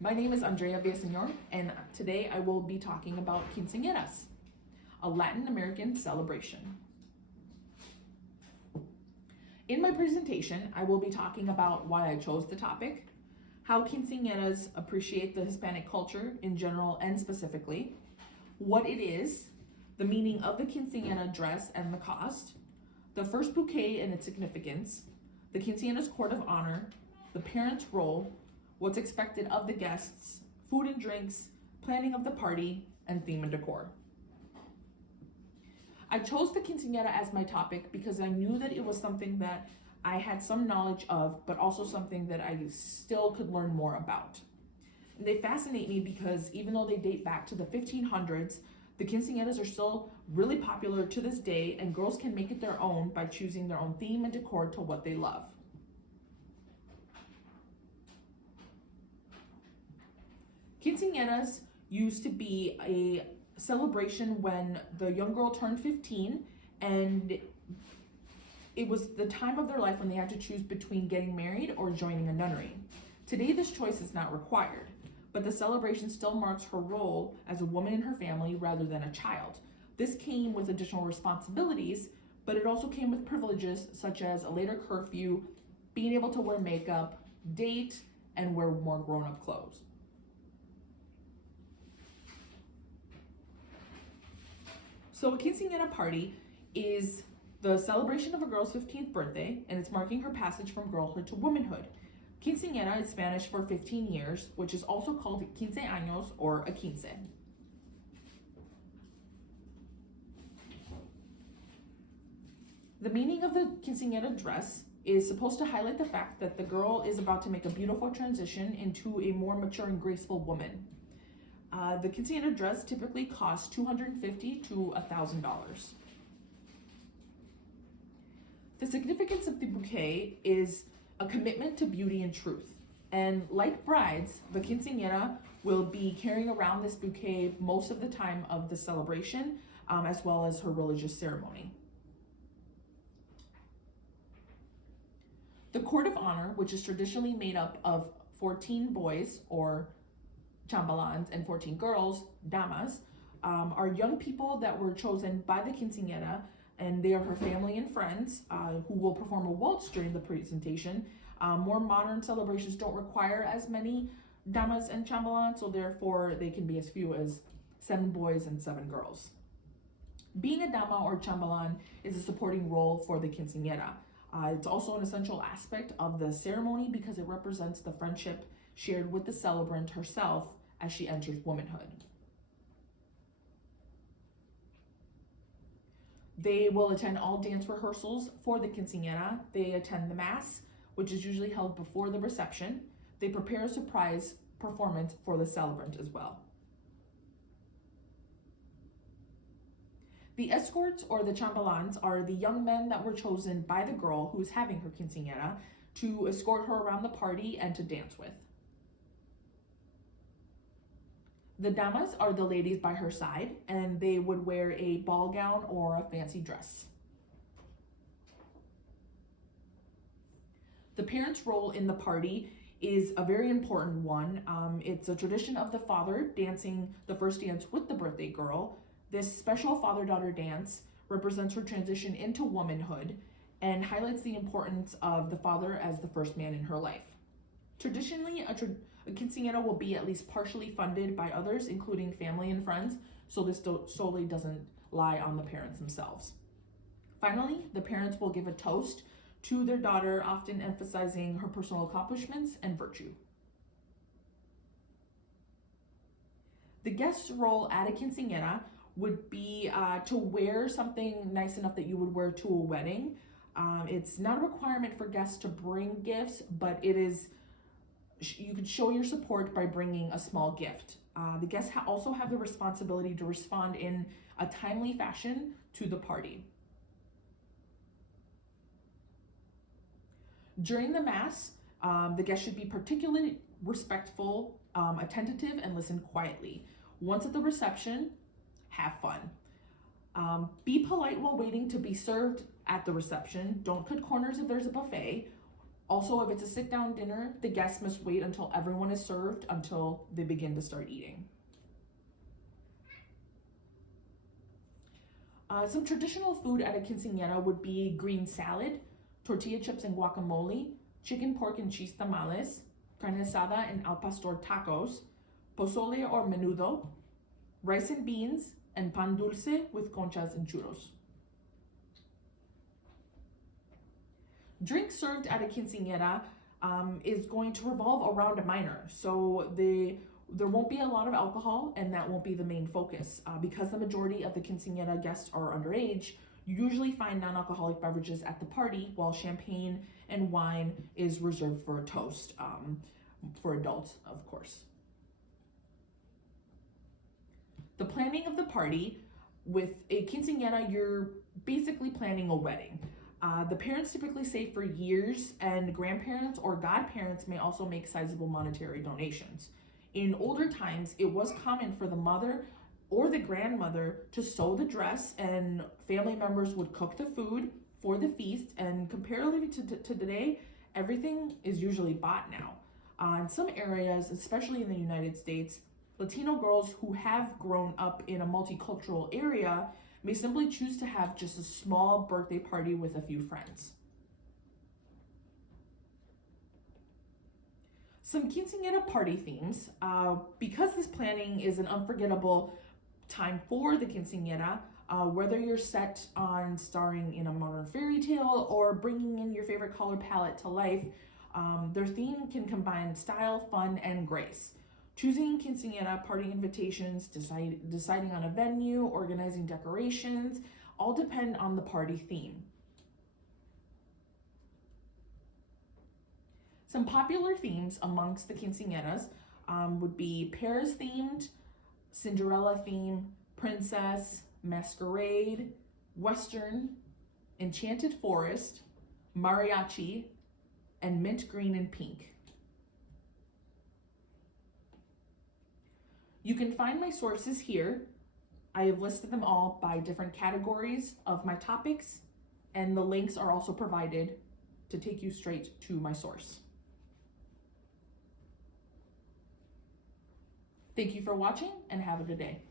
My name is Andrea Villasenor, and today I will be talking about Quinceneras, a Latin American celebration. In my presentation, I will be talking about why I chose the topic, how quinceañeras appreciate the Hispanic culture in general and specifically, what it is, the meaning of the quinceañera dress and the cost, the first bouquet and its significance, the quinceañera's court of honor, the parent's role, what's expected of the guests, food and drinks, planning of the party, and theme and decor. I chose the quinceañera as my topic because I knew that it was something that I had some knowledge of, but also something that I still could learn more about. And they fascinate me because even though they date back to the 1500s, the quinceañeras are still really popular to this day, and girls can make it their own by choosing their own theme and decor to what they love. Quinceañeras used to be a celebration when the young girl turned 15, and it was the time of their life when they had to choose between getting married or joining a nunnery. Today, this choice is not required, but the celebration still marks her role as a woman in her family rather than a child. This came with additional responsibilities, but it also came with privileges such as a later curfew, being able to wear makeup, date, and wear more grown-up clothes. So a quinceañera party is the celebration of a girl's 15th birthday, and it's marking her passage from girlhood to womanhood. Quinceañera is Spanish for 15 years, which is also called quince años or a quince. The meaning of the quinceañera dress is supposed to highlight the fact that the girl is about to make a beautiful transition into a more mature and graceful woman. The quinceañera dress typically costs $250 to $1,000. The significance of the bouquet is a commitment to beauty and truth. And like brides, the quinceañera will be carrying around this bouquet most of the time of the celebration, as well as her religious ceremony. The court of honor, which is traditionally made up of 14 boys or chambelans and 14 girls, damas, are young people that were chosen by the quinceañera, and they are her family and friends who will perform a waltz during the presentation. More modern celebrations don't require as many damas and chambelans, so therefore they can be as few as 7 boys and 7 girls. Being a dama or chambelán is a supporting role for the quinceañera. It's also an essential aspect of the ceremony because it represents the friendship shared with the celebrant herself as she enters womanhood. They will attend all dance rehearsals for the quinceañera. They attend the mass, which is usually held before the reception. They prepare a surprise performance for the celebrant as well. The escorts or the chambelans are the young men that were chosen by the girl who is having her quinceañera to escort her around the party and to dance with. The damas are the ladies by her side, and they would wear a ball gown or a fancy dress. The parent's role in the party is a very important one. It's a tradition of the father dancing the first dance with the birthday girl. This special father-daughter dance represents her transition into womanhood and highlights the importance of the father as the first man in her life. Traditionally, a quinceañera will be at least partially funded by others, including family and friends, so this solely doesn't lie on the parents themselves. Finally, the parents will give a toast to their daughter, often emphasizing her personal accomplishments and virtue. The guest's role at a quinceañera would be to wear something nice enough that you would wear to a wedding. It's not a requirement for guests to bring gifts, but it is you could show your support by bringing a small gift. The guests also have the responsibility to respond in a timely fashion to the party. During the mass, the guests should be particularly respectful, attentive, and listen quietly. Once at the reception, have fun. Be polite while waiting to be served at the reception. Don't cut corners if there's a buffet. Also, if it's a sit-down dinner, the guests must wait until everyone is served until they begin to start eating. Some traditional food at a quinceañera would be green salad, tortilla chips and guacamole, chicken, pork, and cheese tamales, carne asada and al pastor tacos, pozole or menudo, rice and beans, and pan dulce with conchas and churros. Drinks served at a quinceañera is going to revolve around a minor. So there won't be a lot of alcohol, and that won't be the main focus. Because the majority of the quinceañera guests are underage, you usually find non-alcoholic beverages at the party, while champagne and wine is reserved for a toast, for adults, of course. The planning of the party: with a quinceañera, you're basically planning a wedding. The parents typically save for years, and grandparents or godparents may also make sizable monetary donations. In older times, it was common for the mother or the grandmother to sew the dress, and family members would cook the food for the feast. And comparatively to today, everything is usually bought now. In some areas, especially in the United States, Latino girls who have grown up in a multicultural area may simply choose to have just a small birthday party with a few friends. Some quinceañera party themes. Because this planning is an unforgettable time for the quinceañera, whether you're set on starring in a modern fairy tale or bringing in your favorite color palette to life, their theme can combine style, fun, and grace. Choosing quinceañera party invitations, deciding on a venue, organizing decorations, all depend on the party theme. Some popular themes amongst the quinceañeras would be Paris themed, Cinderella theme, princess, masquerade, western, enchanted forest, mariachi, and mint green and pink. You can find my sources here. I have listed them all by different categories of my topics, and the links are also provided to take you straight to my source. Thank you for watching, and have a good day.